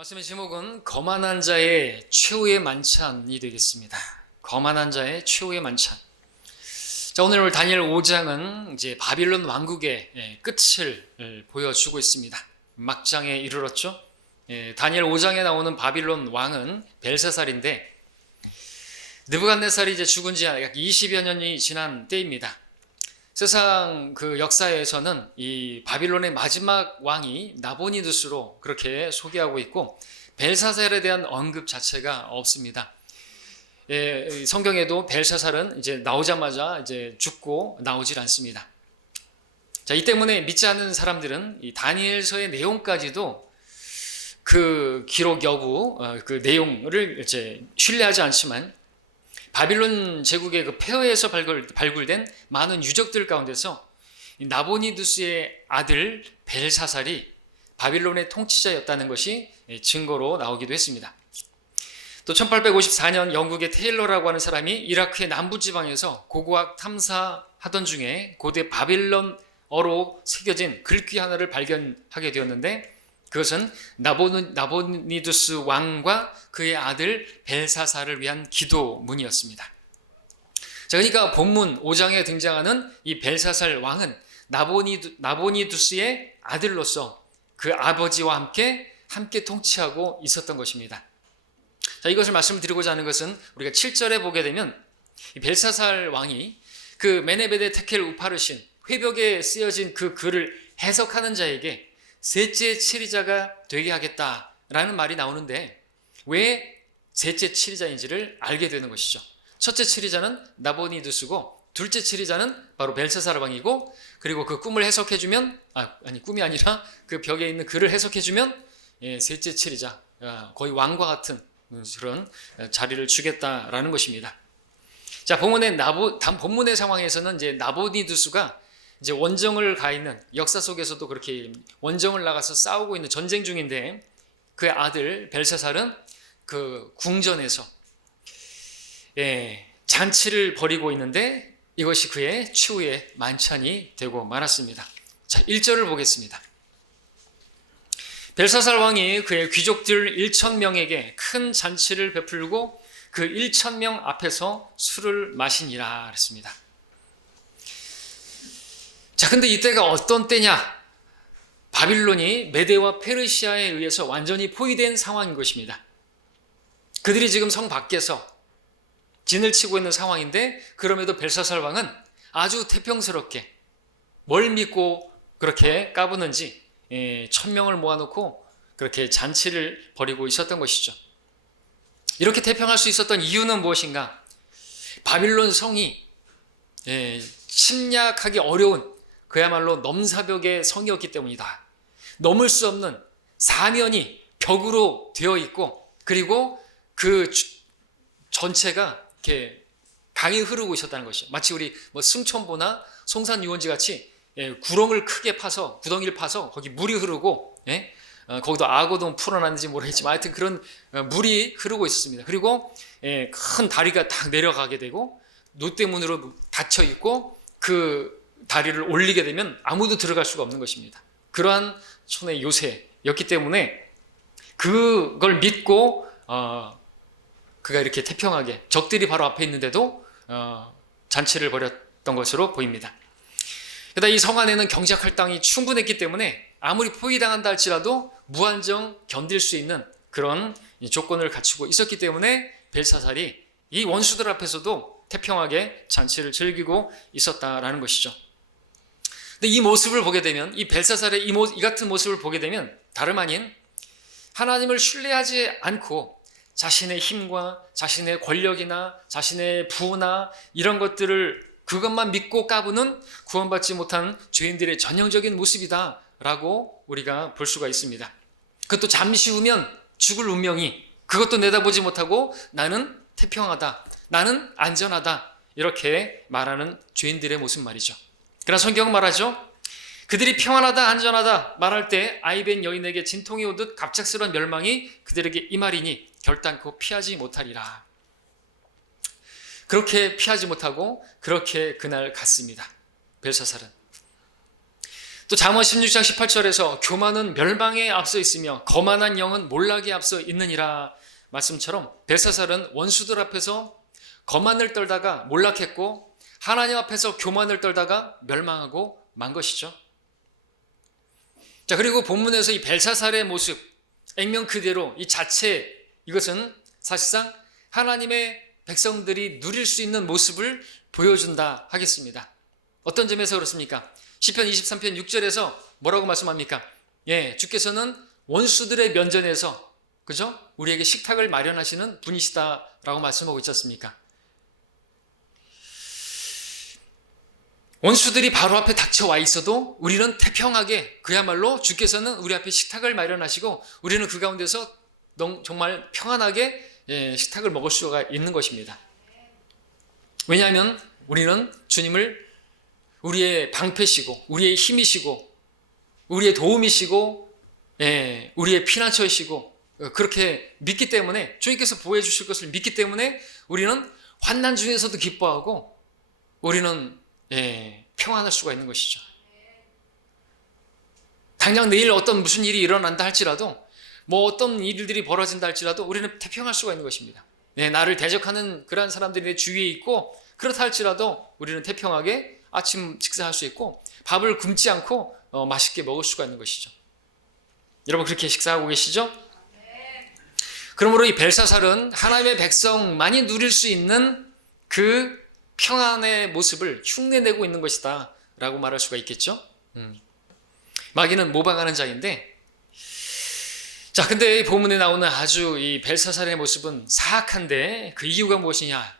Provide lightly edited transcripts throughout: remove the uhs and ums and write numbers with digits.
말씀의 제목은 거만한 자의 최후의 만찬이 되겠습니다. 거만한 자의 최후의 만찬. 자, 오늘 다니엘 5장은 이제 바빌론 왕국의 끝을 보여주고 있습니다. 막장에 이르렀죠. 다니엘 5장에 나오는 바빌론 왕은 벨사살인데 느부갓네살이 이제 죽은 지 약 20여 년이 지난 때입니다. 세상 그 역사에서는 이 바빌론의 마지막 왕이 나보니두스로 그렇게 소개하고 있고 벨사살에 대한 언급 자체가 없습니다. 성경에도 벨사살은 이제 나오자마자 이제 죽고 나오질 않습니다. 자, 이 때문에 믿지 않는 사람들은 이 다니엘서의 내용까지도 그 기록 여부, 그 내용을 이제 신뢰하지 않지만 바빌론 제국의 그 폐허에서 발굴된 많은 유적들 가운데서 나보니두스의 아들 벨사살이 바빌론의 통치자였다는 것이 증거로 나오기도 했습니다. 또 1854년 영국의 테일러라고 하는 사람이 이라크의 남부지방에서 고고학 탐사하던 중에 고대 바빌론어로 새겨진 글귀 하나를 발견하게 되었는데 그것은 나보니두스 왕과 그의 아들 벨사살을 위한 기도문이었습니다. 자, 그러니까 본문 5장에 등장하는 이 벨사살 왕은 나보니두스의 아들로서 그 아버지와 함께 통치하고 있었던 것입니다. 자, 이것을 말씀드리고자 하는 것은 우리가 7절에 보게 되면 이 벨사살 왕이 그 메네베데 테켈 우파르신 회벽에 쓰여진 그 글을 해석하는 자에게 셋째 치리자가 되게 하겠다라는 말이 나오는데 왜 셋째 치리자인지를 알게 되는 것이죠. 첫째 치리자는 나보니두스고 둘째 치리자는 바로 벨사살 왕이고 그리고 그 꿈을 해석해주면 꿈이 아니라 그 벽에 있는 글을 해석해주면 셋째 치리자 거의 왕과 같은 그런 자리를 주겠다라는 것입니다. 자, 본문의 상황에서는 이제 나보니두스가 이제 원정을 가 있는 역사 속에서도 그렇게 원정을 나가서 싸우고 있는 전쟁 중인데 그의 아들 벨사살은 그 궁전에서 잔치를 벌이고 있는데 이것이 그의 최후의 만찬이 되고 말았습니다. 자, 1절을 보겠습니다. 벨사살 왕이 그의 귀족들 1,000명에게 큰 잔치를 베풀고 그 1,000명 앞에서 술을 마시니라 그랬습니다. 자, 근데 이때가 어떤 때냐? 바빌론이 메데와 페르시아에 의해서 완전히 포위된 상황인 것입니다. 그들이 지금 성 밖에서 진을 치고 있는 상황인데 그럼에도 벨사살 왕은 아주 태평스럽게 뭘 믿고 그렇게 까부는지 1,000명을 모아놓고 그렇게 잔치를 벌이고 있었던 것이죠. 이렇게 태평할 수 있었던 이유는 무엇인가? 바빌론 성이 침략하기 어려운 그야말로 넘사벽의 성이었기 때문이다. 넘을 수 없는 사면이 벽으로 되어 있고 그리고 그 전체가 이렇게 강이 흐르고 있었다는 것이죠. 마치 우리 승천보나 송산 유원지 같이 구렁을 크게 파서 구덩이를 파서 거기 물이 흐르고 거기도 악어도 풀어놨는지 모르겠지만 하여튼 그런 물이 흐르고 있었습니다. 그리고 큰 다리가 딱 내려가게 되고 노대문으로 닫혀 있고 그 다리를 올리게 되면 아무도 들어갈 수가 없는 것입니다. 그러한 손의 요새였기 때문에 그걸 믿고 그가 이렇게 태평하게 적들이 바로 앞에 있는데도 잔치를 벌였던 것으로 보입니다. 게다가 이 성 안에는 경작할 땅이 충분했기 때문에 아무리 포위당한다 할지라도 무한정 견딜 수 있는 그런 조건을 갖추고 있었기 때문에 벨사살이 이 원수들 앞에서도 태평하게 잔치를 즐기고 있었다라는 것이죠. 근데 이 모습을 보게 되면 이 벨사살의 이 같은 모습을 보게 되면 다름 아닌 하나님을 신뢰하지 않고 자신의 힘과 자신의 권력이나 자신의 부나 이런 것들을 그것만 믿고 까부는 구원받지 못한 죄인들의 전형적인 모습이다라고 우리가 볼 수가 있습니다. 그것도 잠시 후면 죽을 운명이 그것도 내다보지 못하고 나는 태평하다, 나는 안전하다 이렇게 말하는 죄인들의 모습 말이죠. 그러나 성경은 말하죠. 그들이 평안하다 안전하다 말할 때 아이벤 여인에게 진통이 오듯 갑작스러운 멸망이 그들에게 임하리니 결단코 피하지 못하리라. 그렇게 피하지 못하고 그렇게 그날 갔습니다. 벨사살은. 또 잠언 16장 18절에서 교만은 멸망에 앞서 있으며 거만한 영은 몰락에 앞서 있느니라 말씀처럼 벨사살은 원수들 앞에서 거만을 떨다가 몰락했고 하나님 앞에서 교만을 떨다가 멸망하고 만 것이죠. 자, 그리고 본문에서 이 벨사살의 모습, 액면 그대로 이 자체, 이것은 사실상 하나님의 백성들이 누릴 수 있는 모습을 보여준다 하겠습니다. 어떤 점에서 그렇습니까? 시편 23편 6절에서 뭐라고 말씀합니까? 주께서는 원수들의 면전에서, 그죠? 우리에게 식탁을 마련하시는 분이시다라고 말씀하고 있지 않습니까? 원수들이 바로 앞에 닥쳐와 있어도 우리는 태평하게, 그야말로 주께서는 우리 앞에 식탁을 마련하시고 우리는 그 가운데서 정말 평안하게 식탁을 먹을 수가 있는 것입니다. 왜냐하면 우리는 주님을 우리의 방패시고 우리의 힘이시고 우리의 도움이시고 우리의 피난처이시고 그렇게 믿기 때문에, 주님께서 보호해 주실 것을 믿기 때문에 우리는 환난 중에서도 기뻐하고 우리는 평안할 수가 있는 것이죠. 당장 내일 무슨 일이 일어난다 할지라도, 뭐 어떤 일들이 벌어진다 할지라도 우리는 태평할 수가 있는 것입니다. 나를 대적하는 그러한 사람들이 내 주위에 있고 그렇다 할지라도 우리는 태평하게 아침 식사할 수 있고 밥을 굶지 않고 맛있게 먹을 수가 있는 것이죠. 여러분 그렇게 식사하고 계시죠? 그러므로 이 벨사살은 하나님의 백성만이 누릴 수 있는 그 평안의 모습을 흉내내고 있는 것이다 라고 말할 수가 있겠죠. 마귀는 모방하는 자인데, 자, 근데 이 본문에 나오는 아주 이 벨사살의 모습은 사악한데 그 이유가 무엇이냐?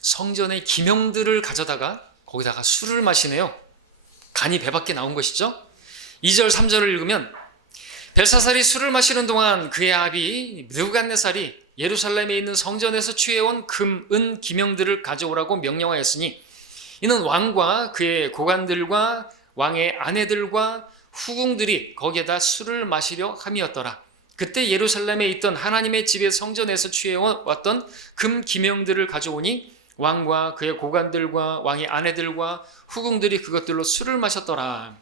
성전의 기명들을 가져다가 거기다가 술을 마시네요. 간이 배밖에 나온 것이죠. 2절 3절을 읽으면 벨사살이 술을 마시는 동안 그의 아비 느부갓네살이 예루살렘에 있는 성전에서 취해온 금, 은, 기명들을 가져오라고 명령하였으니 이는 왕과 그의 고관들과 왕의 아내들과 후궁들이 거기에다 술을 마시려 함이었더라. 그때 예루살렘에 있던 하나님의 집의 성전에서 취해왔던 금 기명들을 가져오니 왕과 그의 고관들과 왕의 아내들과 후궁들이 그것들로 술을 마셨더라.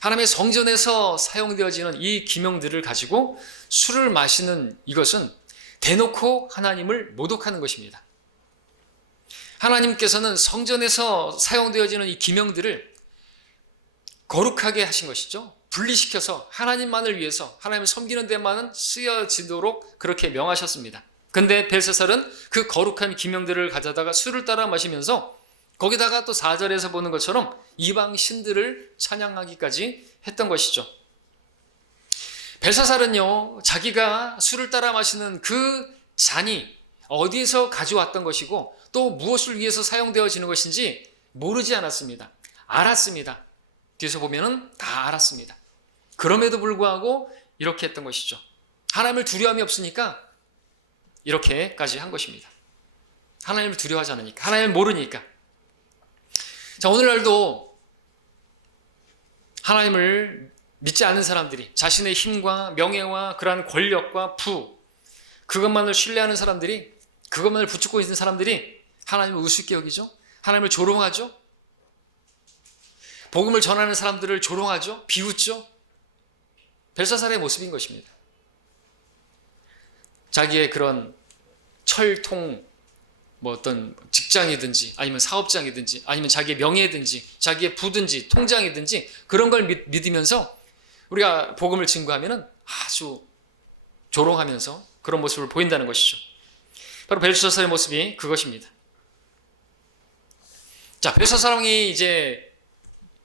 하나님의 성전에서 사용되어지는 이 기명들을 가지고 술을 마시는 이것은 대놓고 하나님을 모독하는 것입니다. 하나님께서는 성전에서 사용되어지는 이 기명들을 거룩하게 하신 것이죠. 분리시켜서 하나님만을 위해서 하나님을 섬기는 데만은 쓰여지도록 그렇게 명하셨습니다. 근데 벨사살은 그 거룩한 기명들을 가져다가 술을 따라 마시면서 거기다가 또 4절에서 보는 것처럼 이방 신들을 찬양하기까지 했던 것이죠. 벨사살은요, 자기가 술을 따라 마시는 그 잔이 어디에서 가져왔던 것이고 또 무엇을 위해서 사용되어지는 것인지 모르지 않았습니다. 알았습니다. 뒤에서 보면은 다 알았습니다. 그럼에도 불구하고 이렇게 했던 것이죠. 하나님을 두려움이 없으니까 이렇게까지 한 것입니다. 하나님을 두려워하지 않으니까, 하나님을 모르니까. 자, 오늘날도 하나님을 믿지 않는 사람들이 자신의 힘과 명예와 그러한 권력과 부, 그것만을 신뢰하는 사람들이, 그것만을 붙잡고 있는 사람들이 하나님을 우습게 여기죠. 하나님을 조롱하죠. 복음을 전하는 사람들을 조롱하죠. 비웃죠. 벨사살의 모습인 것입니다. 자기의 그런 철통, 뭐 어떤 직장이든지 아니면 사업장이든지 아니면 자기의 명예든지 자기의 부든지 통장이든지 그런 걸 믿으면서 우리가 복음을 증거하면은 아주 조롱하면서 그런 모습을 보인다는 것이죠. 바로 벨사살의 모습이 그것입니다. 자, 벨사살이 이제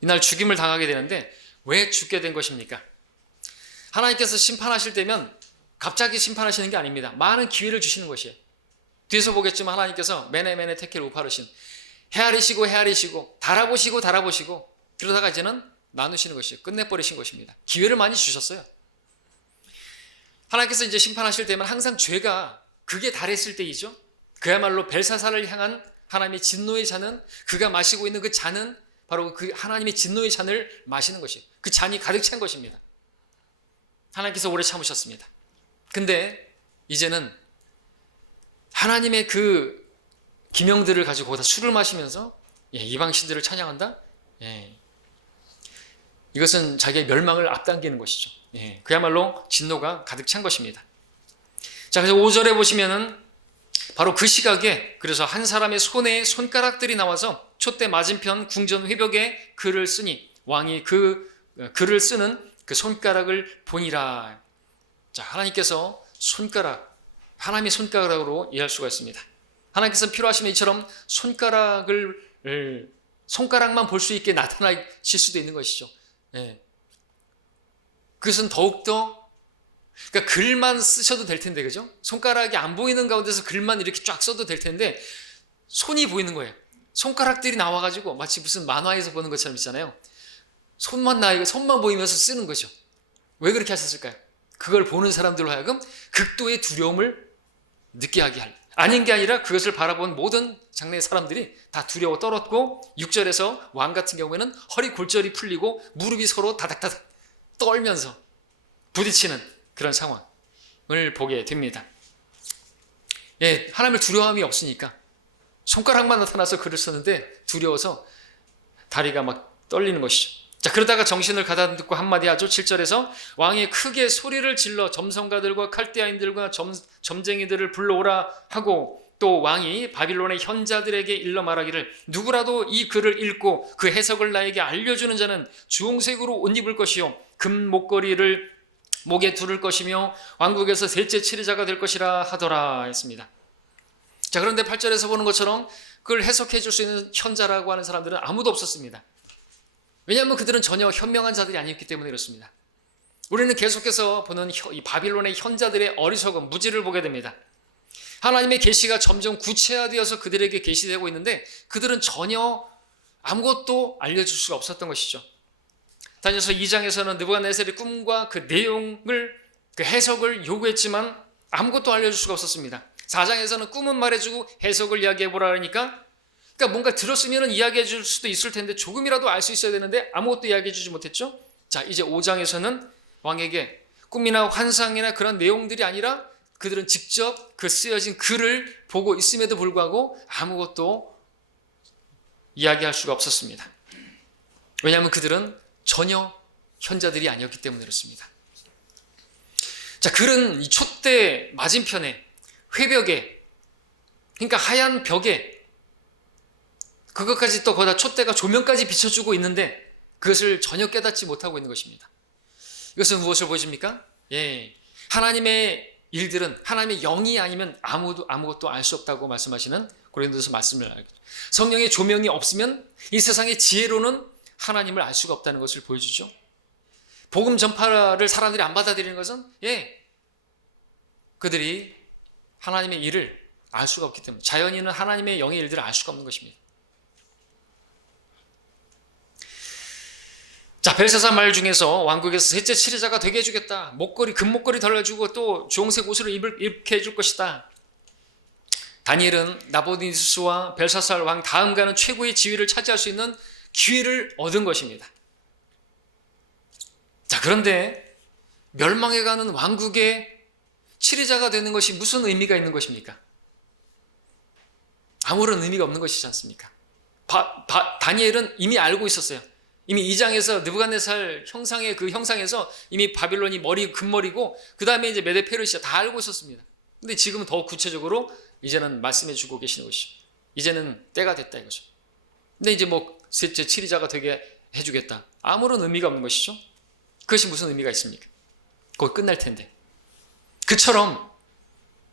이날 죽임을 당하게 되는데 왜 죽게 된 것입니까? 하나님께서 심판하실 때면 갑자기 심판하시는 게 아닙니다. 많은 기회를 주시는 것이에요. 뒤에서 보겠지만 하나님께서 메네메네 테켈 우파르신, 헤아리시고 헤아리시고 달아보시고 달아보시고 그러다가 이제는 나누시는 것이에요. 끝내버리신 것입니다. 기회를 많이 주셨어요. 하나님께서 이제 심판하실 때면 항상 죄가 극에 달했을 때이죠. 그야말로 벨사살을 향한 하나님의 진노의 잔은, 그가 마시고 있는 그 잔은 바로 그 하나님의 진노의 잔을 마시는 것이에요. 그 잔이 가득 찬 것입니다. 하나님께서 오래 참으셨습니다. 근데 이제는 하나님의 그 기명들을 가지고 거기다 술을 마시면서 이방 신들을 찬양한다? 이것은 자기의 멸망을 앞당기는 것이죠. 예, 그야말로 진노가 가득 찬 것입니다. 자, 그래서 5절에 보시면은 바로 그 시각에 그래서 한 사람의 손에 손가락들이 나와서 촛대 맞은편 궁전 회벽에 글을 쓰니 왕이 그 글을 쓰는 그 손가락을 보니라. 자, 하나님께서 하나님의 손가락으로 이해할 수가 있습니다. 하나님께서 필요하시면 이처럼 손가락만 볼 수 있게 나타나실 수도 있는 것이죠. 예. 그것은 더욱더 그러니까 글만 쓰셔도 될 텐데, 그죠? 손가락이 안 보이는 가운데서 글만 이렇게 쫙 써도 될 텐데 손이 보이는 거예요. 손가락들이 나와가지고 마치 무슨 만화에서 보는 것처럼 있잖아요. 손만 보이면서 쓰는 거죠. 왜 그렇게 하셨을까요? 그걸 보는 사람들로 하여금 극도의 두려움을 느끼게 하게 할. 아닌 게 아니라 그것을 바라본 모든 장래의 사람들이 다 두려워 떨었고 6절에서 왕 같은 경우에는 허리 골절이 풀리고 무릎이 서로 다닥다닥 떨면서 부딪히는 그런 상황을 보게 됩니다. 예, 하나님을 두려움이 없으니까 손가락만 나타나서 글을 썼는데 두려워서 다리가 막 떨리는 것이죠. 자, 그러다가 정신을 가다듬고 한마디 하죠. 7절에서 왕이 크게 소리를 질러 점성가들과 칼데아인들과 점쟁이들을 불러오라 하고 또 왕이 바빌론의 현자들에게 일러 말하기를 누구라도 이 글을 읽고 그 해석을 나에게 알려주는 자는 주홍색으로 옷 입을 것이요 금 목걸이를 목에 두를 것이며 왕국에서 셋째 치리자가 될 것이라 하더라 했습니다. 자, 그런데 8절에서 보는 것처럼 그걸 해석해 줄 수 있는 현자라고 하는 사람들은 아무도 없었습니다. 왜냐하면 그들은 전혀 현명한 자들이 아니었기 때문에 그렇습니다. 우리는 계속해서 보는 이 바빌론의 현자들의 어리석음, 무지를 보게 됩니다. 하나님의 계시가 점점 구체화되어서 그들에게 계시되고 있는데 그들은 전혀 아무것도 알려줄 수가 없었던 것이죠. 다니엘서 2장에서는 느부갓네살의 꿈과 그 내용을 그 해석을 요구했지만 아무것도 알려줄 수가 없었습니다. 4장에서는 꿈은 말해주고 해석을 이야기해보라 하니까 그러니까 뭔가 들었으면 이야기해 줄 수도 있을 텐데 조금이라도 알 수 있어야 되는데 아무것도 이야기해 주지 못했죠. 자, 이제 5장에서는 왕에게 꿈이나 환상이나 그런 내용들이 아니라 그들은 직접 그 쓰여진 글을 보고 있음에도 불구하고 아무것도 이야기할 수가 없었습니다. 왜냐하면 그들은 전혀 현자들이 아니었기 때문에 그렇습니다. 자, 글은 이 촛대 맞은편에 회벽에 그러니까 하얀 벽에 그것까지 또 거기다 촛대가 조명까지 비춰주고 있는데 그것을 전혀 깨닫지 못하고 있는 것입니다. 이것은 무엇을 보여줍니까? 예, 하나님의 일들은 하나님의 영이 아니면 아무것도 알 수 없다고 말씀하시는 고린도서 말씀을 알겠죠. 성령의 조명이 없으면 이 세상의 지혜로는 하나님을 알 수가 없다는 것을 보여주죠. 복음 전파를 사람들이 안 받아들이는 것은 그들이 하나님의 일을 알 수가 없기 때문에 자연인은 하나님의 영의 일들을 알 수가 없는 것입니다. 자, 벨사살 말 중에서 왕국에서 셋째 치리자가 되게 해주겠다. 금목걸이 달라주고 또 주홍색 옷을 입게 해줄 것이다. 다니엘은 나부갓네살과 벨사살 왕 다음 가는 최고의 지위를 차지할 수 있는 기회를 얻은 것입니다. 자, 그런데 멸망해가는 왕국의 치리자가 되는 것이 무슨 의미가 있는 것입니까? 아무런 의미가 없는 것이지 않습니까? 다니엘은 이미 알고 있었어요. 이미 2장에서 느부갓네살 형상의 그 형상에서 이미 바빌론이 금머리고 그 다음에 이제 메데 페르시아 다 알고 있었습니다. 근데 지금은 더 구체적으로 이제는 말씀해 주고 계시는 것이죠. 이제는 때가 됐다 이거죠. 근데 이제 셋째 치리자가 되게 해주겠다. 아무런 의미가 없는 것이죠. 그것이 무슨 의미가 있습니까? 곧 끝날 텐데. 그처럼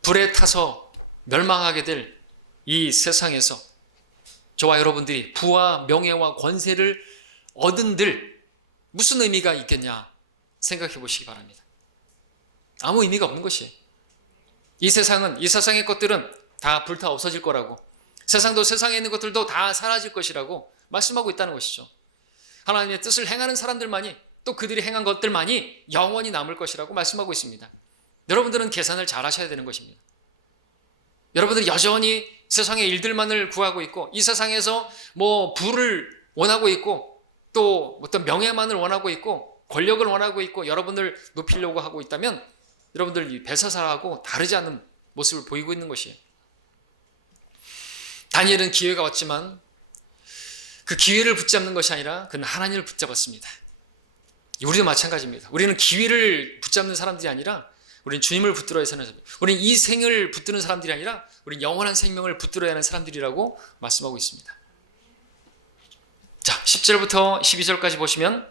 불에 타서 멸망하게 될 이 세상에서 저와 여러분들이 부와 명예와 권세를 얻은들 무슨 의미가 있겠냐 생각해 보시기 바랍니다. 아무 의미가 없는 것이에요. 이 세상의 것들은 다 불타 없어질 거라고, 세상도 세상에 있는 것들도 다 사라질 것이라고 말씀하고 있다는 것이죠. 하나님의 뜻을 행하는 사람들만이, 또 그들이 행한 것들만이 영원히 남을 것이라고 말씀하고 있습니다. 여러분들은 계산을 잘 하셔야 되는 것입니다. 여러분들이 여전히 세상의 일들만을 구하고 있고 이 세상에서 부를 원하고 있고 또 어떤 명예만을 원하고 있고 권력을 원하고 있고 여러분을 높이려고 하고 있다면 여러분들 이 벨사살하고 다르지 않은 모습을 보이고 있는 것이에요. 다니엘은 기회가 왔지만 그 기회를 붙잡는 것이 아니라 그는 하나님을 붙잡았습니다. 우리도 마찬가지입니다. 우리는 기회를 붙잡는 사람들이 아니라 우리는 주님을 붙들어야 사는 사람. 우리는 이 생을 붙드는 사람들이 아니라 우리는 영원한 생명을 붙들어야 하는 사람들이라고 말씀하고 있습니다. 자, 10절부터 12절까지 보시면,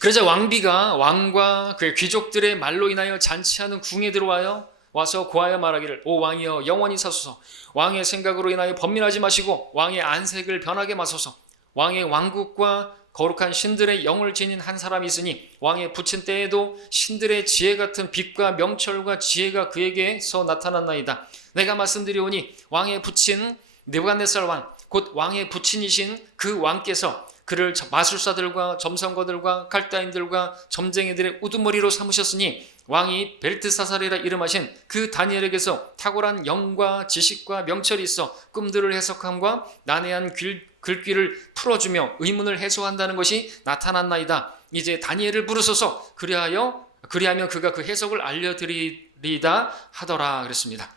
그러자 왕비가 왕과 그의 귀족들의 말로 인하여 잔치하는 궁에 들어와요 와서 고하여 말하기를, 오 왕이여 영원히 사소서. 왕의 생각으로 인하여 번민하지 마시고 왕의 안색을 변하게 마소서. 왕의 왕국과 거룩한 신들의 영을 지닌 한 사람이 있으니 왕의 부친 때에도 신들의 지혜 같은 빛과 명철과 지혜가 그에게서 나타났나이다. 내가 말씀드리오니 왕의 부친 느부갓네살 왕, 곧 왕의 부친이신 그 왕께서 그를 마술사들과 점성거들과 칼다인들과 점쟁이들의 우두머리로 삼으셨으니 왕이 벨트사살이라 이름하신 그 다니엘에게서 탁월한 영과 지식과 명철이 있어 꿈들을 해석함과 난해한 글귀를 풀어주며 의문을 해소한다는 것이 나타났나이다. 이제 다니엘을 부르소서. 그리하면 그가 그 해석을 알려드리리다 하더라 그랬습니다.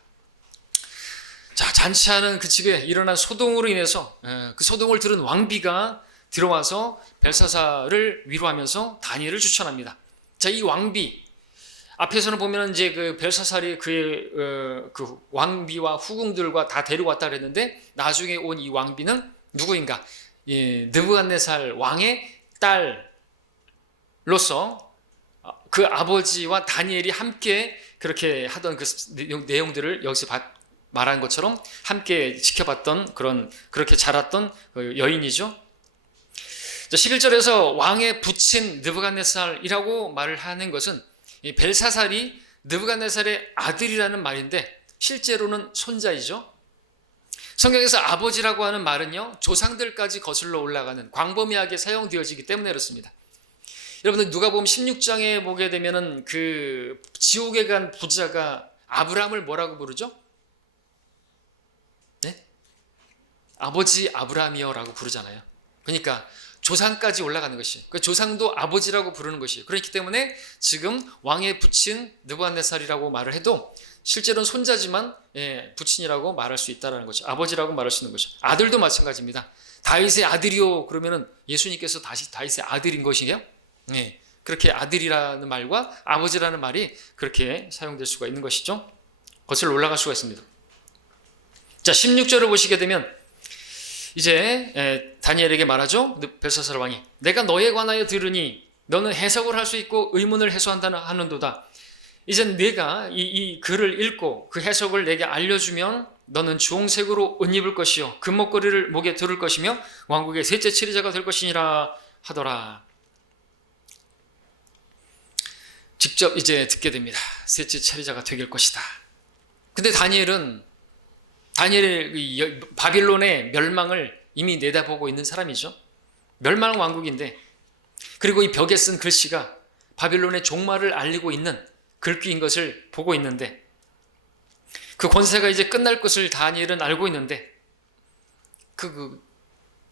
자, 잔치하는 그 집에 일어난 소동으로 인해서 그 소동을 들은 왕비가 들어와서 벨사살을 위로하면서 다니엘을 추천합니다. 자, 이 왕비 앞에서는 보면 이제 그 벨사살이 그의 그 왕비와 후궁들과 다 데려왔다 그랬는데, 나중에 온 이 왕비는 누구인가? 느부갓네살 왕의 딸로서 그 아버지와 다니엘이 함께 그렇게 하던 그 내용들을 여기서 말한 것처럼 함께 지켜봤던 그렇게 자랐던 여인이죠. 11절에서 왕의 부친 느부갓네살이라고 말을 하는 것은 이 벨사살이 느부갓네살의 아들이라는 말인데 실제로는 손자이죠. 성경에서 아버지라고 하는 말은요, 조상들까지 거슬러 올라가는 광범위하게 사용되어지기 때문에 그렇습니다. 여러분들 누가복음 16장에 보게 되면은 그 지옥에 간 부자가 아브라함을 뭐라고 부르죠? 네? 아버지 아브라함이여라고 부르잖아요. 그러니까 조상까지 올라가는 것이, 그 조상도 아버지라고 부르는 것이, 그렇기 때문에 지금 왕의 부친 느부갓네살이라고 말을 해도 실제로는 손자지만 부친이라고 말할 수 있다는 거죠. 아버지라고 말할 수 있는 거죠. 아들도 마찬가지입니다. 다윗의 아들이요 그러면은 예수님께서 다시 다윗의 아들인 것이에요. 그렇게 아들이라는 말과 아버지라는 말이 그렇게 사용될 수가 있는 것이죠. 거슬러 올라갈 수가 있습니다. 자, 16절을 보시게 되면 이제 다니엘에게 말하죠. 벨사살 왕이, 내가 너에 관하여 들으니 너는 해석을 할 수 있고 의문을 해소한다는 하는도다. 이제 내가 이 글을 읽고 그 해석을 내게 알려주면 너는 주홍색으로 옷 입을 것이요 금목걸이를 목에 두를 것이며 왕국의 셋째 치리자가 될 것이니라 하더라. 직접 이제 듣게 됩니다. 셋째 치리자가 되길 것이다. 근데 다니엘의 바빌론의 멸망을 이미 내다보고 있는 사람이죠. 멸망 왕국인데, 그리고 이 벽에 쓴 글씨가 바빌론의 종말을 알리고 있는 글귀인 것을 보고 있는데, 그 권세가 이제 끝날 것을 다니엘은 알고 있는데 그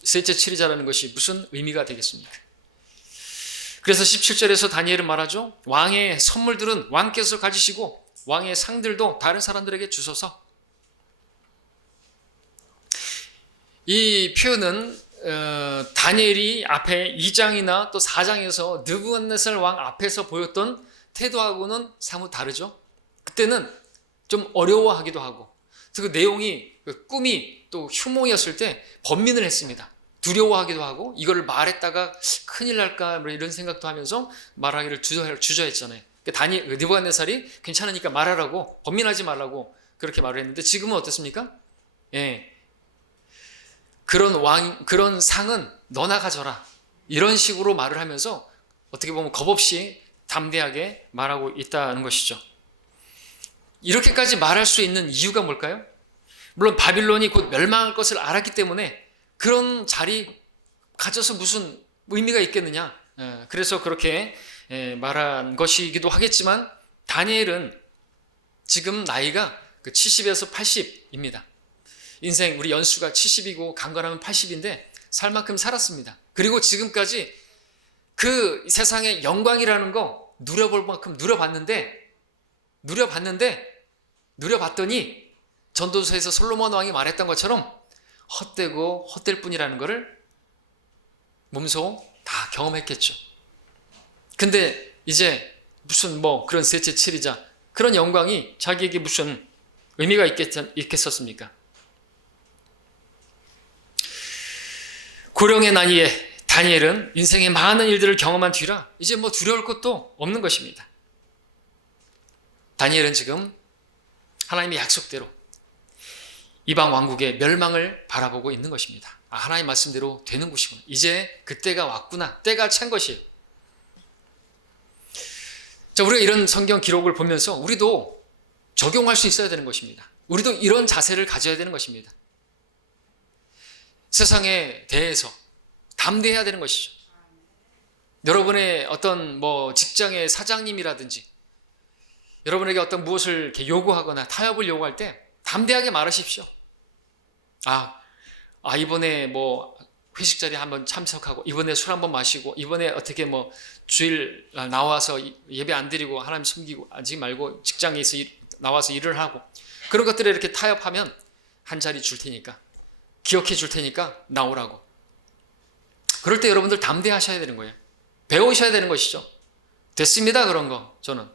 셋째 치리자라는 것이 무슨 의미가 되겠습니까? 그래서 17절에서 다니엘은 말하죠. 왕의 선물들은 왕께서 가지시고 왕의 상들도 다른 사람들에게 주소서. 이 표현은 다니엘이 앞에 2장이나 또 4장에서 느부갓네살 왕 앞에서 보였던 태도하고는 사뭇 다르죠. 그때는 좀 어려워하기도 하고, 그 내용이 꿈이 또 휴몽이었을 때 번민을 했습니다. 두려워하기도 하고, 이거를 말했다가 큰일 날까 이런 생각도 하면서 말하기를 주저했잖아요. 느부갓네살이 괜찮으니까 말하라고, 번민하지 말라고 그렇게 말을 했는데, 지금은 어떻습니까? 그런 상은 너나 가져라, 이런 식으로 말을 하면서 어떻게 보면 겁없이 담대하게 말하고 있다는 것이죠. 이렇게까지 말할 수 있는 이유가 뭘까요? 물론 바빌론이 곧 멸망할 것을 알았기 때문에 그런 자리 가져서 무슨 의미가 있겠느냐, 그래서 그렇게 말한 것이기도 하겠지만, 다니엘은 지금 나이가 70에서 80입니다. 인생 우리 연수가 70이고 강건하면 80인데 살 만큼 살았습니다. 그리고 지금까지 그 세상의 영광이라는 거 누려볼 만큼 누려봤더니 전도서에서 솔로몬 왕이 말했던 것처럼 헛되고 헛될 뿐이라는 것을 몸소 다 경험했겠죠. 근데 이제 무슨 뭐 그런 셋째 치리자 그런 영광이 자기에게 무슨 의미가 있겠었습니까? 고령의 나이에 다니엘은 인생의 많은 일들을 경험한 뒤라 이제 뭐 두려울 것도 없는 것입니다. 다니엘은 지금 하나님의 약속대로 이방 왕국의 멸망을 바라보고 있는 것입니다. 하나님 말씀대로 되는 것이구나. 이제 그때가 왔구나. 때가 찬 것이에요. 자, 우리가 이런 성경 기록을 보면서 우리도 적용할 수 있어야 되는 것입니다. 우리도 이런 자세를 가져야 되는 것입니다. 세상에 대해서 담대해야 되는 것이죠. 여러분의 어떤 뭐 직장의 사장님이라든지 여러분에게 어떤 무엇을 이렇게 요구하거나 타협을 요구할 때 담대하게 말하십시오. 이번에 뭐 회식 자리에 한번 참석하고 이번에 술 한번 마시고 이번에 어떻게 뭐 주일 나와서 예배 안 드리고 하나님 섬기고 하지 말고 직장에서 나와서 일을 하고 그런 것들에 이렇게 타협하면 한 자리 줄 테니까 기억해 줄 테니까 나오라고. 그럴 때 여러분들 담대하셔야 되는 거예요. 배우셔야 되는 것이죠. 됐습니다. 그런 거 저는.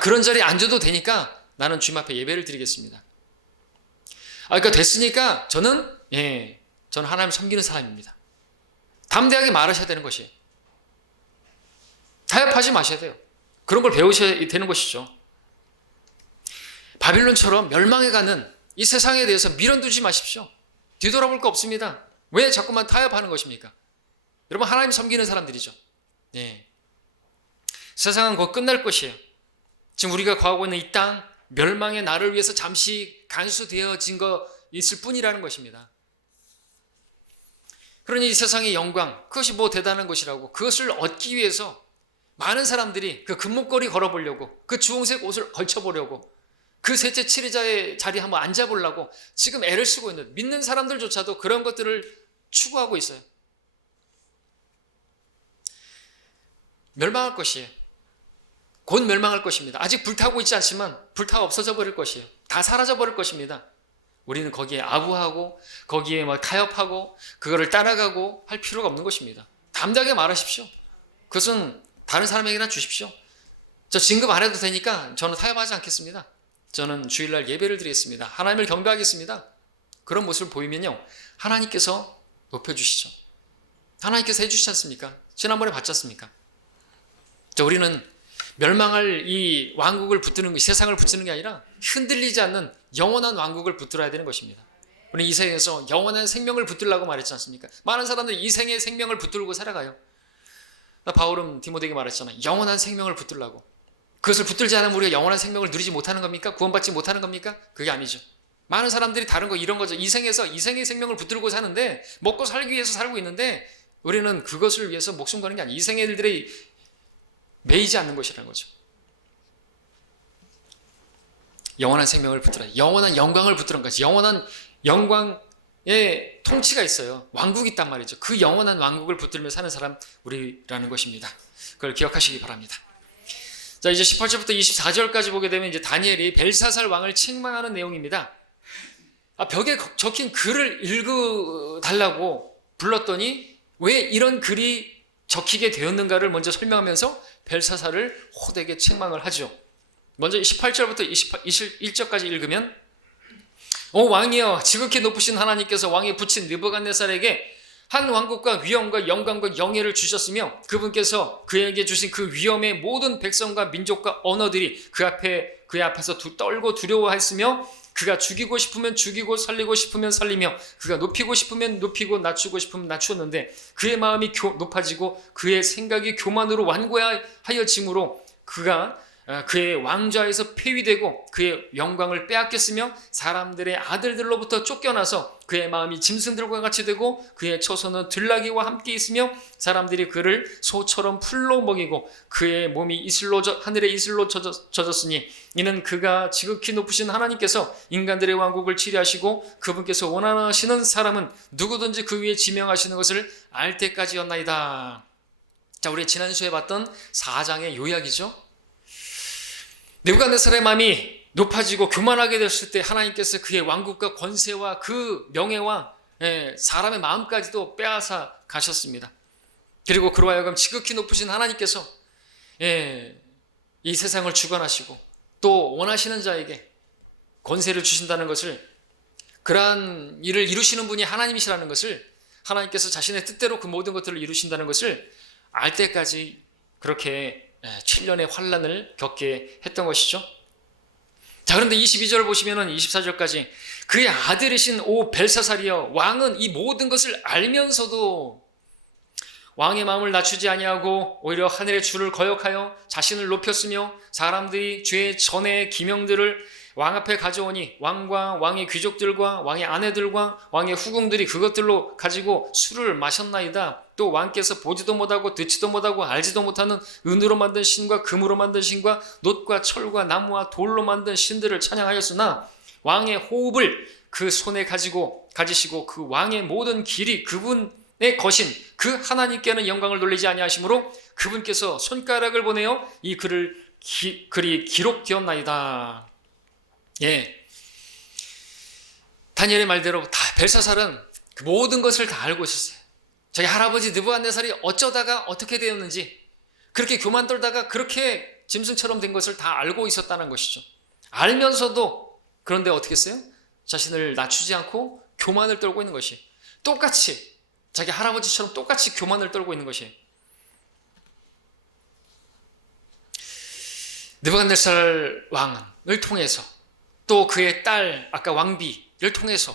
그런 자리에 앉아도 되니까 나는 주님 앞에 예배를 드리겠습니다. 그러니까 됐으니까 저는 하나님 섬기는 사람입니다. 담대하게 말하셔야 되는 것이에요. 타협하지 마셔야 돼요. 그런 걸 배우셔야 되는 것이죠. 바빌론처럼 멸망해가는 이 세상에 대해서 미련두지 마십시오. 뒤돌아볼 거 없습니다. 왜 자꾸만 타협하는 것입니까? 여러분 하나님 섬기는 사람들이죠. 세상은 곧 끝날 것이에요. 지금 우리가 거하고 있는 이 땅 멸망의 날을 위해서 잠시 간수되어진 거 있을 뿐이라는 것입니다. 그러니 이 세상의 영광 그것이 뭐 대단한 것이라고 그것을 얻기 위해서 많은 사람들이 그 금목걸이 걸어보려고 그 주홍색 옷을 걸쳐보려고 그 셋째 치리자의 자리에 한번 앉아보려고 지금 애를 쓰고 있는 믿는 사람들조차도 그런 것들을 추구하고 있어요. 멸망할 것이에요. 곧 멸망할 것입니다. 아직 불타고 있지 않지만 불타 없어져 버릴 것이에요. 다 사라져 버릴 것입니다. 우리는 거기에 아부하고 거기에 막 타협하고 그거를 따라가고 할 필요가 없는 것입니다. 담대하게 말하십시오. 그것은 다른 사람에게나 주십시오. 저 진급 안 해도 되니까 저는 타협하지 않겠습니다. 저는 주일날 예배를 드리겠습니다. 하나님을 경배하겠습니다. 그런 모습을 보이면요 하나님께서 높여주시죠. 하나님께서 해주시지 않습니까? 지난번에 봤지 않습니까? 자, 우리는 멸망할 이 왕국을 붙드는 것, 세상을 붙드는 게 아니라 흔들리지 않는 영원한 왕국을 붙들어야 되는 것입니다. 우리 이 세상에서 영원한 생명을 붙들라고 말했지 않습니까? 많은 사람들이 이 생의 생명을 붙들고 살아가요. 바울은 디모데에게 말했잖아요. 영원한 생명을 붙들라고. 그것을 붙들지 않으면 우리가 영원한 생명을 누리지 못하는 겁니까? 구원받지 못하는 겁니까? 그게 아니죠. 많은 사람들이 다른 거 이런 거죠. 이 생에서 이 생의 생명을 붙들고 사는데 먹고 살기 위해서 살고 있는데 우리는 그것을 위해서 목숨 거는 게 아니에요. 이 생의 일들이 매이지 않는 것이라는 거죠. 영원한 생명을 붙들어야 영원한 영광을 붙드는 거지. 영원한 영광의 통치가 있어요. 왕국이 있단 말이죠. 그 영원한 왕국을 붙들며 사는 사람 우리라는 것입니다. 그걸 기억하시기 바랍니다. 자, 이제 18절부터 24절까지 보게 되면 이제 다니엘이 벨사살 왕을 책망하는 내용입니다. 벽에 적힌 글을 읽어달라고 불렀더니 왜 이런 글이 적히게 되었는가를 먼저 설명하면서 벨사살을 호되게 책망을 하죠. 먼저 18절부터 21절까지 읽으면 오 왕이여 지극히 높으신 하나님께서 왕에 붙인 느부갓네살에게 한 왕국과 위엄과 영광과 영예를 주셨으며 그분께서 그에게 주신 그 위엄의 모든 백성과 민족과 언어들이 그의 앞에서 떨고 두려워했으며 그가 죽이고 싶으면 죽이고 살리고 싶으면 살리며 그가 높이고 싶으면 높이고 낮추고 싶으면 낮추었는데 그의 마음이 높아지고 그의 생각이 교만으로 완고하여짐으로 그가 그의 왕좌에서 폐위되고 그의 영광을 빼앗겼으며 사람들의 아들들로부터 쫓겨나서 그의 마음이 짐승들과 같이 되고 그의 처소는 들나귀와 함께 있으며 사람들이 그를 소처럼 풀로 먹이고 그의 몸이 하늘의 이슬로 젖었으니 이는 그가 지극히 높으신 하나님께서 인간들의 왕국을 치리하시고 그분께서 원하시는 사람은 누구든지 그 위에 지명하시는 것을 알 때까지였나이다. 자, 우리 지난 수에 봤던 4장의 요약이죠. 느부갓네살의 마음이 높아지고 교만하게 됐을 때 하나님께서 그의 왕국과 권세와 그 명예와 사람의 마음까지도 빼앗아 가셨습니다. 그리고 그로 하여금 지극히 높으신 하나님께서 이 세상을 주관하시고 또 원하시는 자에게 권세를 주신다는 것을, 그러한 일을 이루시는 분이 하나님이시라는 것을, 하나님께서 자신의 뜻대로 그 모든 것들을 이루신다는 것을 알 때까지 그렇게 7년의 환란을 겪게 했던 것이죠. 자, 그런데 22절 보시면은 24절까지 그의 아들이신 오 벨사살이여, 왕은 이 모든 것을 알면서도 왕의 마음을 낮추지 아니하고 오히려 하늘의 주를 거역하여 자신을 높였으며 사람들이 죄의 전의 기명들을 왕 앞에 가져오니 왕과 왕의 귀족들과 왕의 아내들과 왕의 후궁들이 그것들로 가지고 술을 마셨나이다. 또 왕께서 보지도 못하고 듣지도 못하고 알지도 못하는 은으로 만든 신과 금으로 만든 신과 놋과 철과 나무와 돌로 만든 신들을 찬양하였으나 왕의 호흡을 그 손에 가지시고 그 왕의 모든 길이 그분의 것인 그 하나님께는 영광을 돌리지 아니하시므로 그분께서 손가락을 보내어 이 글이 기록되었나이다. 다니엘의 말대로 벨사살은 그 모든 것을 다 알고 있었어요. 자기 할아버지 느부갓네살이 어쩌다가 어떻게 되었는지, 그렇게 교만 떨다가 그렇게 짐승처럼 된 것을 다 알고 있었다는 것이죠. 알면서도, 그런데 어떻게 했어요? 자신을 낮추지 않고 교만을 떨고 있는 것이, 똑같이 자기 할아버지처럼 똑같이 교만을 떨고 있는 것이. 느부갓네살 왕을 통해서 또 그의 딸 아까 왕비를 통해서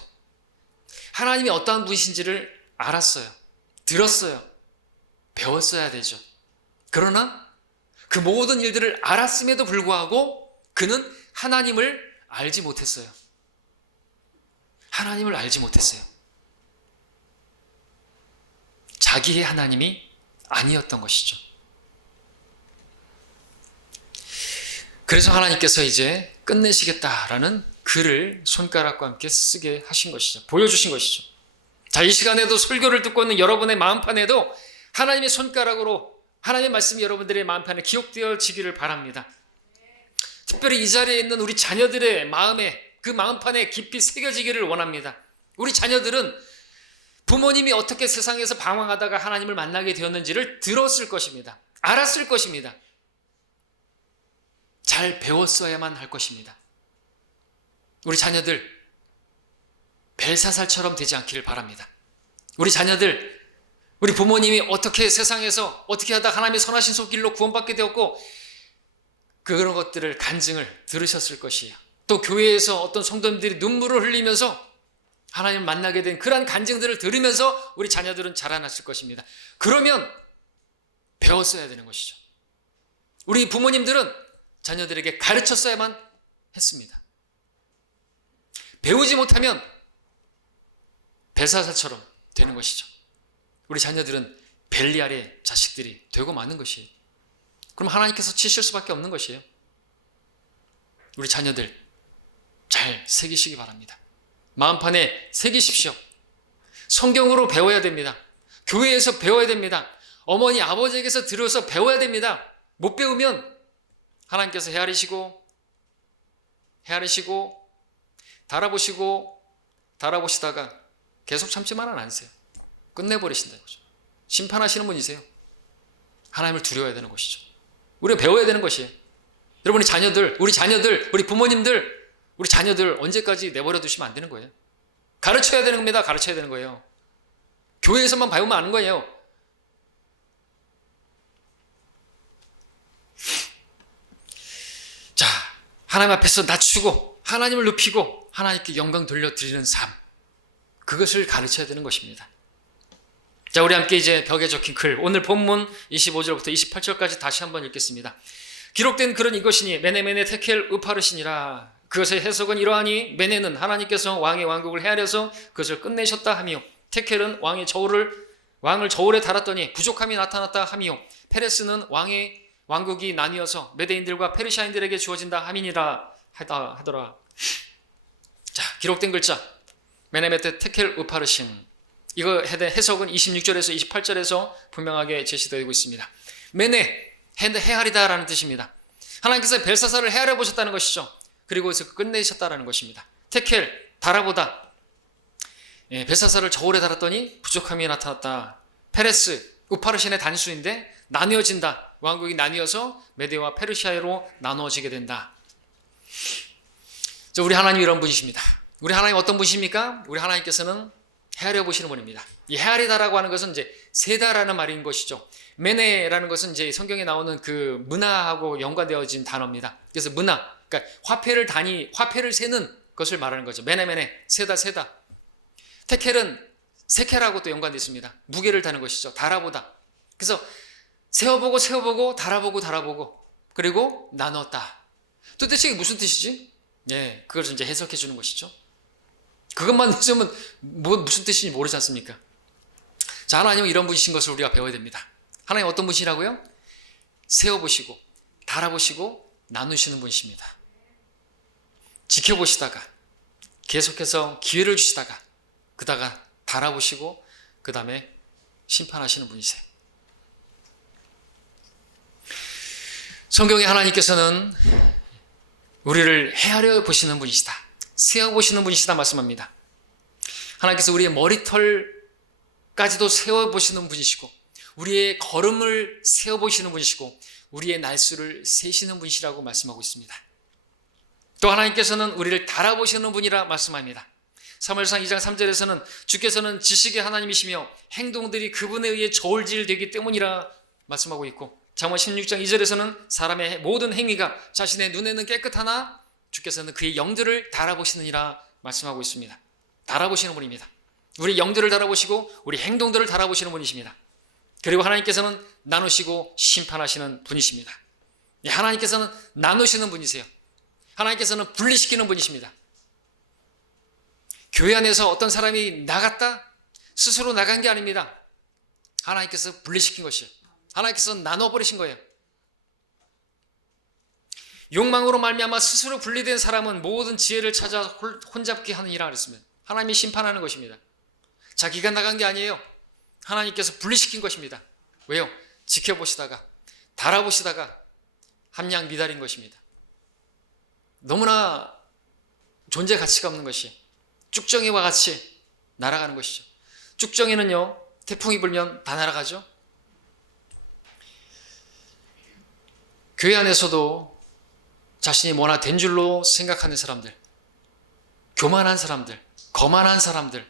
하나님이 어떠한 분이신지를 알았어요. 들었어요. 배웠어야 되죠. 그러나 그 모든 일들을 알았음에도 불구하고 그는 하나님을 알지 못했어요. 하나님을 알지 못했어요. 자기의 하나님이 아니었던 것이죠. 그래서 하나님께서 이제 끝내시겠다라는 글을 손가락과 함께 쓰게 하신 것이죠. 보여주신 것이죠. 자, 이 시간에도 설교를 듣고 있는 여러분의 마음판에도 하나님의 손가락으로 하나님의 말씀이 여러분들의 마음판에 기록되어지기를 바랍니다. 특별히 이 자리에 있는 우리 자녀들의 마음에, 그 마음판에 깊이 새겨지기를 원합니다. 우리 자녀들은 부모님이 어떻게 세상에서 방황하다가 하나님을 만나게 되었는지를 들었을 것입니다. 알았을 것입니다. 잘 배웠어야만 할 것입니다. 우리 자녀들 벨사살처럼 되지 않기를 바랍니다. 우리 자녀들, 우리 부모님이 어떻게 세상에서 어떻게 하다 하나님의 선하신 손길로 구원받게 되었고 그런 것들을 간증을 들으셨을 것이에요. 또 교회에서 어떤 성도님들이 눈물을 흘리면서 하나님을 만나게 된 그러한 간증들을 들으면서 우리 자녀들은 자라났을 것입니다. 그러면 배웠어야 되는 것이죠. 우리 부모님들은 자녀들에게 가르쳤어야만 했습니다. 배우지 못하면 벨사살처럼 되는 것이죠. 우리 자녀들은 벨리알의 자식들이 되고 마는 것이에요. 그럼 하나님께서 치실 수밖에 없는 것이에요. 우리 자녀들 잘 새기시기 바랍니다. 마음판에 새기십시오. 성경으로 배워야 됩니다. 교회에서 배워야 됩니다. 어머니 아버지에게서 들어서 배워야 됩니다. 못 배우면 하나님께서 헤아리시고 달아보시다가 계속 참지만은 않으세요. 끝내버리신다는 거죠. 심판하시는 분이세요. 하나님을 두려워야 되는 것이죠. 우리가 배워야 되는 것이에요. 여러분의 자녀들, 우리 부모님들, 우리 자녀들 언제까지 내버려 두시면 안 되는 거예요. 가르쳐야 되는 겁니다. 가르쳐야 되는 거예요. 교회에서만 배우면 아는 거예요. 자, 하나님 앞에서 낮추고 하나님을 높이고 하나님께 영광 돌려드리는 삶, 그것을 가르쳐야 되는 것입니다. 자, 우리 함께 이제 벽에 적힌 글, 오늘 본문 25절부터 28절까지 다시 한번 읽겠습니다. 기록된 글은 이것이니 메네 테켈 우파르시니라. 그것의 해석은 이러하니 메네는 하나님께서 왕의 왕국을 헤아려서 그것을 끝내셨다 하며, 테켈은 왕을 저울에 달았더니 부족함이 나타났다 하며, 페레스는 왕의 왕국이 나뉘어서 메대인들과 페르시아인들에게 주어진다 함이니라 하더라. 자, 기록된 글자 메네메테 테켈 우파르신, 이거 해석은 26절에서 28절에서 분명하게 제시되고 있습니다. 메네, 헤아리다라는 뜻입니다. 하나님께서 벨사살을 헤아려 보셨다는 것이죠. 그리고 그래서 끝내셨다라는 것입니다. 테켈, 달아보다. 벨사살을 저울에 달았더니 부족함이 나타났다. 페레스, 우파르신의 단수인데 나뉘어진다. 왕국이 나뉘어서 메대와 페르시아로 나누어지게 된다. 우리 하나님 이런 분이십니다. 우리 하나님 어떤 분이십니까? 우리 하나님께서는 헤아려 보시는 분입니다. 이 헤아리다라고 하는 것은 이제 세다라는 말인 것이죠. 메네라는 것은 이제 성경에 나오는 그 문화하고 연관되어진 단어입니다. 그래서 문화, 그러니까 화폐를 세는 것을 말하는 거죠. 메네, 세다. 테켈은 세켈하고 또 연관되어 있습니다. 무게를 다는 것이죠. 달아보다. 그래서 세어보고 달아보고 그리고 나눴다. 도대체 이게 무슨 뜻이지? 예, 그걸 이제 해석해 주는 것이죠. 그것만 해주면 무슨 뜻인지 모르지 않습니까? 자, 하나님은 이런 분이신 것을 우리가 배워야 됩니다. 하나님 어떤 분이라고요? 세어보시고 달아보시고 나누시는 분이십니다. 지켜보시다가 계속해서 기회를 주시다가 그다가 달아보시고 그 다음에 심판하시는 분이세요. 성경에 하나님께서는 우리를 헤아려 보시는 분이시다. 세어보시는 분이시다 말씀합니다. 하나님께서 우리의 머리털까지도 세어보시는 분이시고 우리의 걸음을 세어보시는 분이시고 우리의 날수를 세시는 분이시라고 말씀하고 있습니다. 또 하나님께서는 우리를 달아보시는 분이라 말씀합니다. 사무엘상 2장 3절에서는 주께서는 지식의 하나님이시며 행동들이 그분에 의해 저울질되기 때문이라 말씀하고 있고 잠언 16장 2절에서는 사람의 모든 행위가 자신의 눈에는 깨끗하나 주께서는 그의 영들을 달아보시느니라 말씀하고 있습니다. 달아보시는 분입니다. 우리 영들을 달아보시고 우리 행동들을 달아보시는 분이십니다. 그리고 하나님께서는 나누시고 심판하시는 분이십니다. 하나님께서는 나누시는 분이세요. 하나님께서는 분리시키는 분이십니다. 교회 안에서 어떤 사람이 나갔다? 스스로 나간 게 아닙니다. 하나님께서 분리시킨 것이에요. 하나님께서 나눠버리신 거예요. 욕망으로 말미암아 스스로 분리된 사람은 모든 지혜를 찾아 혼잡게 하느니라 그랬습니다. 하나님이 심판하는 것입니다. 자기가 나간 게 아니에요. 하나님께서 분리시킨 것입니다. 왜요? 지켜보시다가 달아보시다가 함량 미달인 것입니다. 너무나 존재 가치가 없는 것이 쭉정이와 같이 날아가는 것이죠. 쭉정이는요 태풍이 불면 다 날아가죠. 교회 안에서도 자신이 뭐나 된 줄로 생각하는 사람들, 교만한 사람들, 거만한 사람들,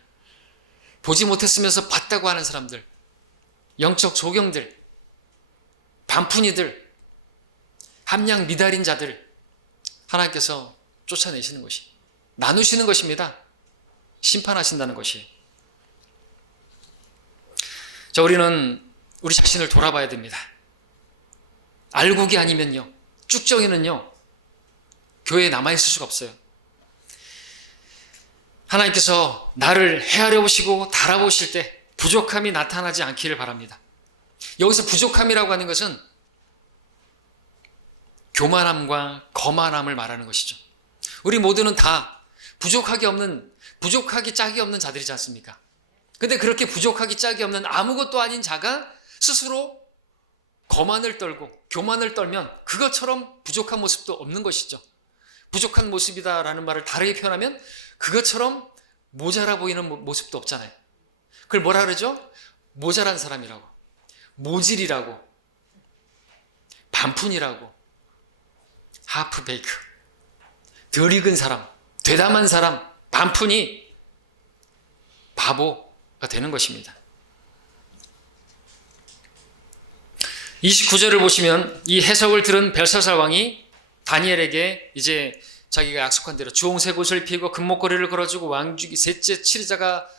보지 못했으면서 봤다고 하는 사람들, 영적 조경들, 반푼이들, 함량 미달인 자들 하나님께서 쫓아내시는 것이 나누시는 것입니다. 심판하신다는 것이. 자, 우리는 우리 자신을 돌아봐야 됩니다. 알곡이 아니면요, 쭉정이는요 교회에 남아있을 수가 없어요. 하나님께서 나를 헤아려 보시고 달아보실 때 부족함이 나타나지 않기를 바랍니다. 여기서 부족함이라고 하는 것은 교만함과 거만함을 말하는 것이죠. 우리 모두는 다 부족하기 짝이 없는 자들이지 않습니까? 근데 그렇게 부족하기 짝이 없는 아무것도 아닌 자가 스스로 거만을 떨고 교만을 떨면 그것처럼 부족한 모습도 없는 것이죠. 부족한 모습이다라는 말을 다르게 표현하면 그것처럼 모자라 보이는 모습도 없잖아요. 그걸 뭐라 그러죠? 모자란 사람이라고, 모질이라고, 반푼이라고, 하프 베이크, 덜 익은 사람, 되담한 사람, 반푼이 바보가 되는 것입니다. 29절을 보시면 이 해석을 들은 벨사살 왕이 다니엘에게 이제 자기가 약속한 대로 주홍색 옷을 입히고 금목걸이를 걸어주고 왕주기 셋째 치르자가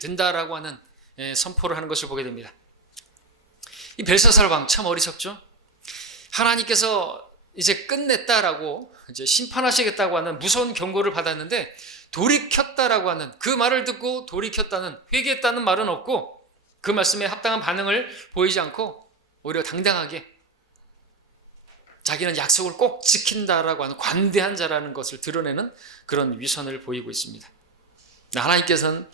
된다라고 하는 선포를 하는 것을 보게 됩니다. 이 벨사살 왕 참 어리석죠? 하나님께서 이제 끝냈다라고 이제 심판하시겠다고 하는 무서운 경고를 받았는데 돌이켰다라고 하는 그 말을 듣고 돌이켰다는, 회개했다는 말은 없고 그 말씀에 합당한 반응을 보이지 않고 오히려 당당하게 자기는 약속을 꼭 지킨다라고 하는 관대한 자라는 것을 드러내는 그런 위선을 보이고 있습니다. 하나님께서는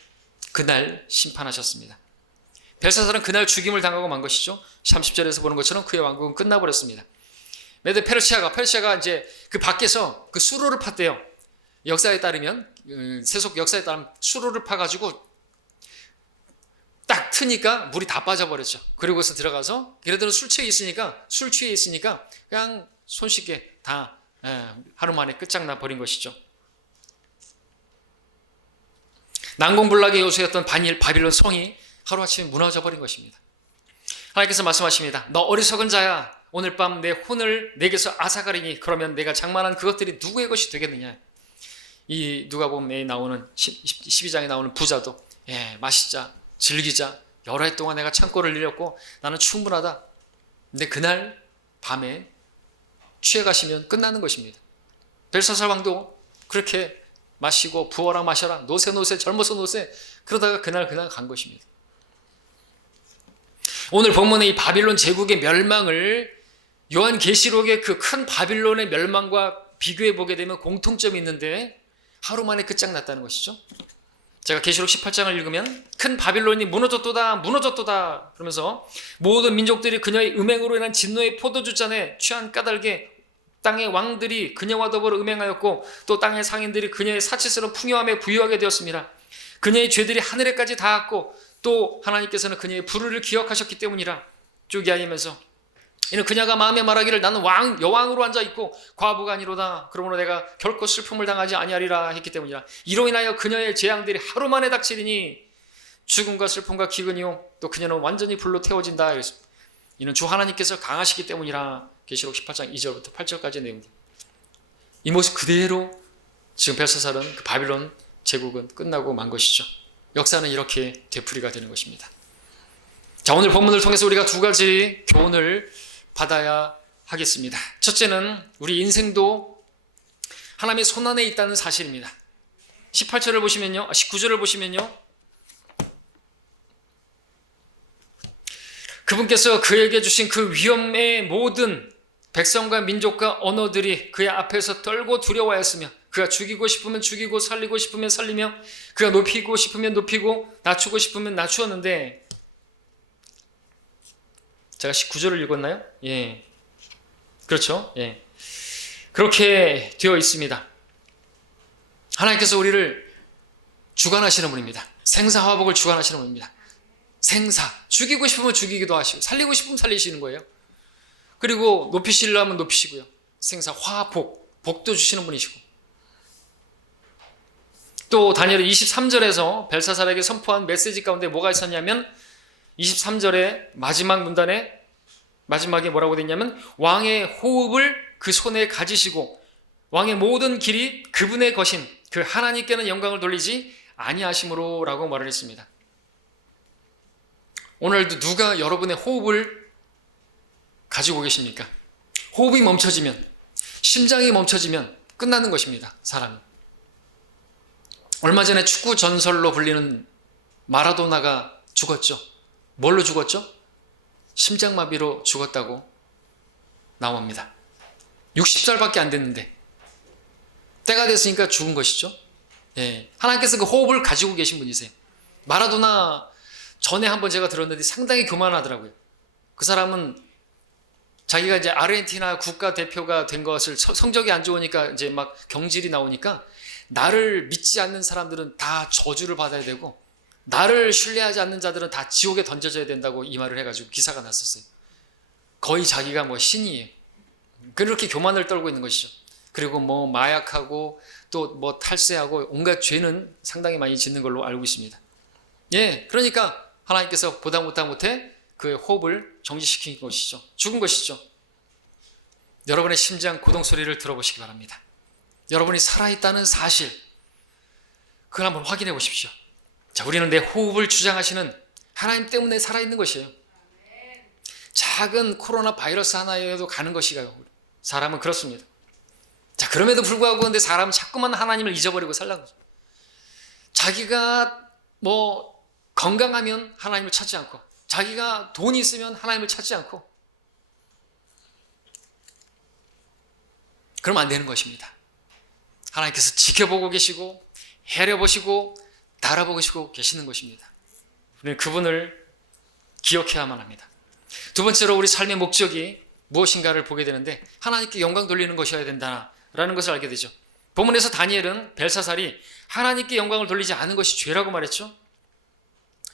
그날 심판하셨습니다. 벨사살은 그날 죽임을 당하고 만 것이죠. 30절에서 보는 것처럼 그의 왕국은 끝나버렸습니다. 메데 페르시아가 이제 그 밖에서 그 수로를 팠대요. 역사에 따르면 세속 역사에 따르면 수로를 파가지고 딱 딱 트니까 물이 다 빠져버렸죠. 그리고서 들어가서 걔네들은 술 취해 있으니까 그냥 손쉽게 다 하루 만에 끝장나 버린 것이죠. 난공불락의 요새였던 바빌론 성이 하루아침에 무너져 버린 것입니다. 하나님께서 말씀하십니다. 너 어리석은 자야, 오늘 밤 내 혼을 내게서 앗아가리니 그러면 내가 장만한 그것들이 누구의 것이 되겠느냐. 이 누가복음에 나오는 12장에 나오는 부자도 마시자 즐기자 여러 해 동안 내가 창고를 일렸고 나는 충분하다. 근데 그날 밤에 취해 가시면 끝나는 것입니다. 벨사살 왕도 그렇게 마시고 부어라 마셔라 노세 젊어서 노세 그러다가 그날 간 것입니다. 오늘 본문의 이 바빌론 제국의 멸망을 요한계시록의 그 큰 바빌론의 멸망과 비교해 보게 되면 공통점이 있는데 하루 만에 끝장났다는 것이죠. 제가 계시록 18장을 읽으면 큰 바빌론이 무너졌도다 그러면서 모든 민족들이 그녀의 음행으로 인한 진노의 포도주잔에 취한 까닭에 땅의 왕들이 그녀와 더불어 음행하였고 또 땅의 상인들이 그녀의 사치스러운 풍요함에 부유하게 되었습니다. 그녀의 죄들이 하늘에까지 닿았고 또 하나님께서는 그녀의 불의를 기억하셨기 때문이라. 쭉 이야기하면서 이는 그녀가 마음에 말하기를 나는 여왕으로 앉아있고 과부가 아니로다. 그러므로 내가 결코 슬픔을 당하지 아니하리라 했기 때문이라. 이로 인하여 그녀의 재앙들이 하루 만에 닥치리니 죽음과 슬픔과 기근이요 또 그녀는 완전히 불로 태워진다. 이는 주 하나님께서 강하시기 때문이라. 계시록 18장 2절부터 8절까지의 내용입니다. 이 모습 그대로 지금 벨사살은 그 바빌론 제국은 끝나고 만 것이죠. 역사는 이렇게 되풀이가 되는 것입니다. 자, 오늘 본문을 통해서 우리가 두 가지 교훈을 받아야 하겠습니다. 첫째는 우리 인생도 하나님의 손안에 있다는 사실입니다. 18절을 보시면요, 19절을 보시면요, 그분께서 그에게 주신 그 위엄의 모든 백성과 민족과 언어들이 그의 앞에서 떨고 두려워하였으며 그가 죽이고 싶으면 죽이고 살리고 싶으면 살리며 그가 높이고 싶으면 높이고 낮추고 싶으면 낮추었는데, 제가 19절을 읽었나요? 예, 그렇죠. 예, 그렇게 되어 있습니다. 하나님께서 우리를 주관하시는 분입니다. 생사화복을 주관하시는 분입니다. 생사, 죽이고 싶으면 죽이기도 하시고 살리고 싶으면 살리시는 거예요. 그리고 높이시려 하면 높이시고요. 생사, 화복, 복도 주시는 분이시고. 또 다니엘 23절에서 벨사살에게 선포한 메시지 가운데 뭐가 있었냐면 23절의 마지막 문단에 마지막에 뭐라고 되어 있냐면 왕의 호흡을 그 손에 가지시고 왕의 모든 길이 그분의 것인 그 하나님께는 영광을 돌리지 아니하심으로 라고 말을 했습니다. 오늘도 누가 여러분의 호흡을 가지고 계십니까? 호흡이 멈춰지면, 심장이 멈춰지면 끝나는 것입니다. 사람은. 얼마 전에 축구 전설로 불리는 마라도나가 죽었죠. 뭘로 죽었죠? 심장마비로 죽었다고 나옵니다. 60살밖에 안 됐는데 때가 됐으니까 죽은 것이죠. 예, 하나님께서 그 호흡을 가지고 계신 분이세요. 마라도나 전에 한번 제가 들었는데 상당히 교만하더라고요. 그 사람은 자기가 이제 아르헨티나 국가대표가 된 것을 성적이 안 좋으니까 이제 막 경질이 나오니까 나를 믿지 않는 사람들은 다 저주를 받아야 되고 나를 신뢰하지 않는 자들은 다 지옥에 던져져야 된다고 이 말을 해가지고 기사가 났었어요. 거의 자기가 뭐 신이에요. 그렇게 교만을 떨고 있는 것이죠. 그리고 뭐 마약하고 또 뭐 탈세하고 온갖 죄는 상당히 많이 짓는 걸로 알고 있습니다. 예, 그러니까 하나님께서 보다 못해 그의 호흡을 정지시킨 것이죠. 죽은 것이죠. 여러분의 심장 고동 소리를 들어보시기 바랍니다. 여러분이 살아있다는 사실, 그걸 한번 확인해 보십시오. 자, 우리는 내 호흡을 주장하시는 하나님 때문에 살아있는 것이에요. 작은 코로나 바이러스 하나여도 가는 것이가요. 사람은 그렇습니다. 자, 그럼에도 불구하고 근데 사람은 자꾸만 하나님을 잊어버리고 살라고. 자기가 뭐 건강하면 하나님을 찾지 않고, 자기가 돈이 있으면 하나님을 찾지 않고, 그러면 안 되는 것입니다. 하나님께서 지켜보고 계시고 해려보시고 달아보시고 계시는 것입니다. 우리는 그분을 기억해야만 합니다. 두 번째로 우리 삶의 목적이 무엇인가를 보게 되는데 하나님께 영광 돌리는 것이어야 된다라는 것을 알게 되죠. 본문에서 다니엘은 벨사살이 하나님께 영광을 돌리지 않은 것이 죄라고 말했죠.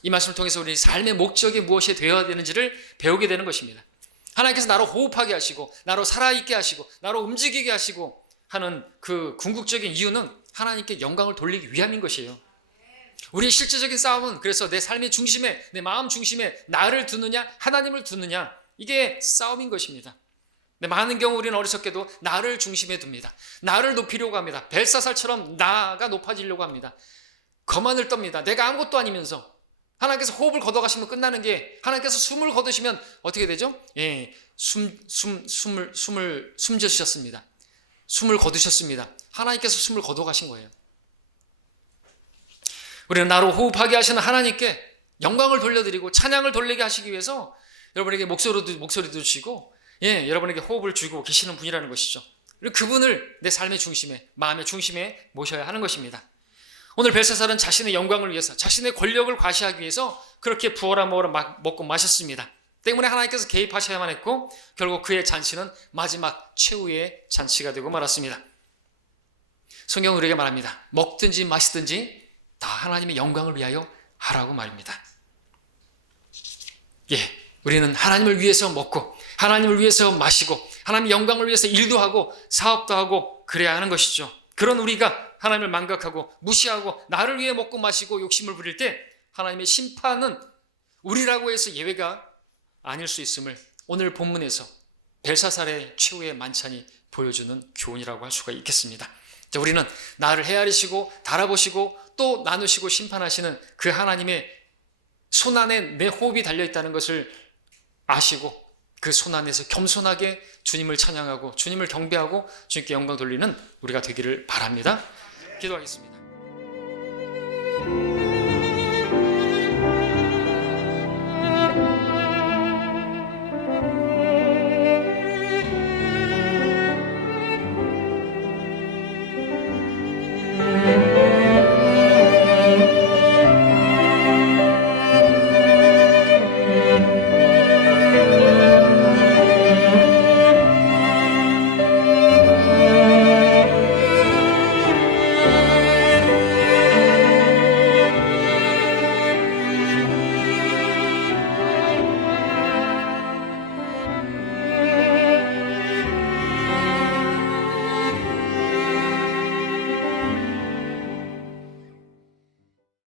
이 말씀을 통해서 우리 삶의 목적이 무엇이 되어야 되는지를 배우게 되는 것입니다. 하나님께서 나로 호흡하게 하시고 나로 살아있게 하시고 나로 움직이게 하시고 하는 그 궁극적인 이유는 하나님께 영광을 돌리기 위함인 것이에요. 우리의 실제적인 싸움은 그래서 내 삶의 중심에, 내 마음 중심에 나를 두느냐 하나님을 두느냐, 이게 싸움인 것입니다. 많은 경우 우리는 어리석게도 나를 중심에 둡니다. 나를 높이려고 합니다. 벨사살처럼 나가 높아지려고 합니다. 거만을 떱니다. 내가 아무것도 아니면서. 하나님께서 호흡을 걷어가시면 끝나는 게, 하나님께서 숨을 거두시면 어떻게 되죠? 숨을 숨겨주셨습니다. 숨을 거두셨습니다. 하나님께서 숨을 거둬가신 거예요. 우리는 나로 호흡하게 하시는 하나님께 영광을 돌려드리고 찬양을 돌리게 하시기 위해서 여러분에게 목소리도 주시고, 여러분에게 호흡을 주고 계시는 분이라는 것이죠. 그리고 그분을 내 삶의 중심에, 마음의 중심에 모셔야 하는 것입니다. 오늘 벨사살은 자신의 영광을 위해서, 자신의 권력을 과시하기 위해서 그렇게 부어라 먹어라 먹고 마셨습니다. 때문에 하나님께서 개입하셔야만 했고 결국 그의 잔치는 마지막 최후의 잔치가 되고 말았습니다. 성경은 우리에게 말합니다. 먹든지 마시든지 다 하나님의 영광을 위하여 하라고 말입니다. 우리는 하나님을 위해서 먹고 하나님을 위해서 마시고 하나님의 영광을 위해서 일도 하고 사업도 하고 그래야 하는 것이죠. 그런 우리가 하나님을 망각하고 무시하고 나를 위해 먹고 마시고 욕심을 부릴 때 하나님의 심판은 우리라고 해서 예외가 아닐 수 있음을 오늘 본문에서 벨사살의 최후의 만찬이 보여주는 교훈이라고 할 수가 있겠습니다. 우리는 나를 헤아리시고 달아보시고 또 나누시고 심판하시는 그 하나님의 손안에 내 호흡이 달려있다는 것을 아시고 그 손안에서 겸손하게 주님을 찬양하고 주님을 경배하고 주님께 영광 돌리는 우리가 되기를 바랍니다. 기도하겠습니다.